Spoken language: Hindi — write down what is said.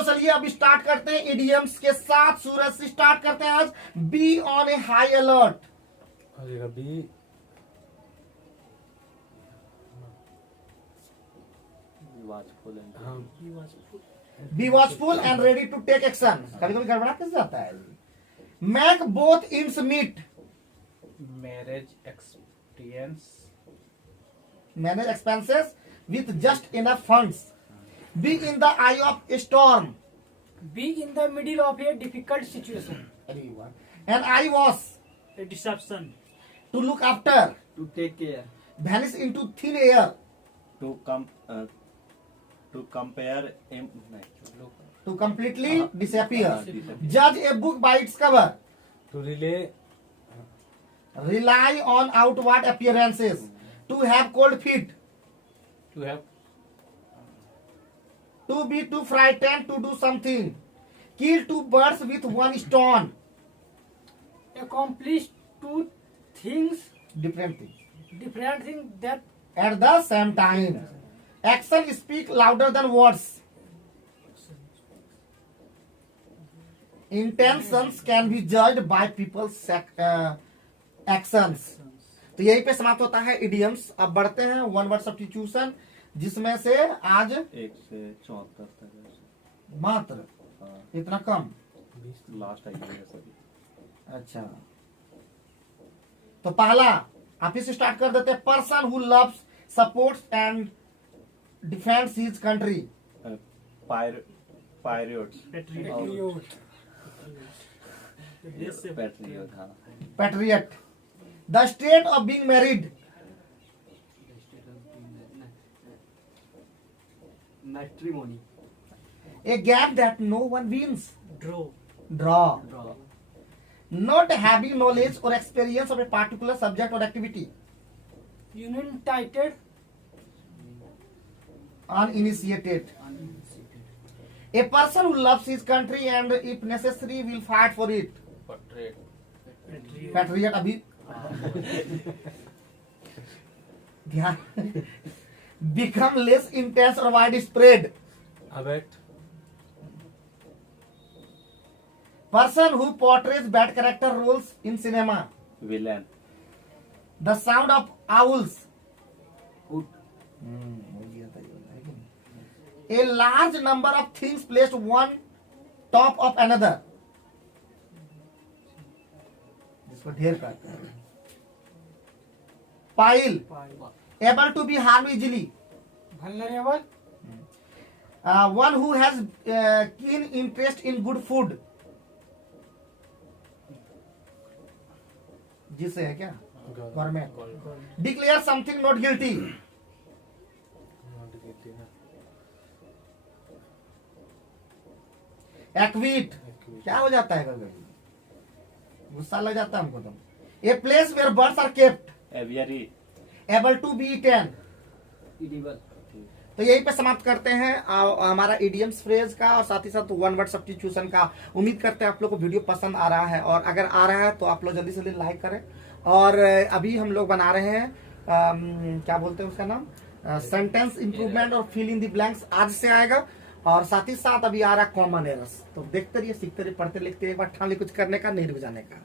तो चलिए अब स्टार्ट करते हैं इडियम्स के साथ। सूरज से स्टार्ट करते हैं आज। Be on a high alert. Be be watchful and ready to take action. कभी कभी गड़बड़ा कैसे जाता है। Make both ends meet. Manage expenses with just enough funds. Be in the eye of a storm. Be in the middle of a difficult situation. And I was A deception. to look after. To take care. Vanish into thin air. To compare To completely disappear. Judge a book by its cover. To Rely on outward appearances. To have cold feet. Have To be too frightened to do something. Kill two birds with one stone. Accomplish two things, Different things. different things that At the same time. Action speak louder than words. Intentions can be judged by people's actions. तो यही पे समाप्त होता है इडियम्स। अब बढ़ते हैं वन वर्ड सब्स्टिट्यूशन, जिसमें से आज 1 से 74 तक मात्र इतना कम। लास्ट आई है सभी। अच्छा, तो पहला आप इसे स्टार्ट कर देते हैं। Person who loves, supports and defends his country. Patriots patriot. Patriot. हाँ, patriot. The state of being married. Matrimony. A gap that no one wins. Draw. Draw. Not having knowledge or experience of a particular subject or activity. United. Uninitiated. A person who loves his country and if necessary will fight for it. Patriot अभी ध्यान। Become less intense or widespread. Abate Person who portrays bad character roles in cinema. Villain. The sound of owls. A large number of things placed one top of another. जिसको ढेर कहते हैं। Pile. Able to be harmed easily. Vulnerable. One who has keen interest in good food. जिसे है क्या government. Declare something not guilty. Acquit. क्या हो जाता है कभी गुस्सा लग जाता है हमको तो। A place where birds are kept. Aviary. Able to be eaten. Edible. तो यही पे समाप्त करते हैं हमारा इडियम्स फ्रेज का और साथ ही साथ वन वर्ड सब्स्टिट्यूशन का। उम्मीद करते हैं आप लोग को वीडियो पसंद आ रहा है, और अगर आ रहा है तो आप लोग जल्दी से जल्दी लाइक करें। और अभी हम लोग बना रहे हैं क्या बोलते हैं उसका नाम, सेंटेंस इंप्रूवमेंट और फिल इन द ब्लैंक्स आज से आएगा। और साथ ही साथ अभी आ रहा है कॉमन एरर्स। तो देखते रहिए, सीखते रहिए, पढ़ते लिखते रहिए, एक बार ठान ली कुछ करने का, नहीं रुक जाने का।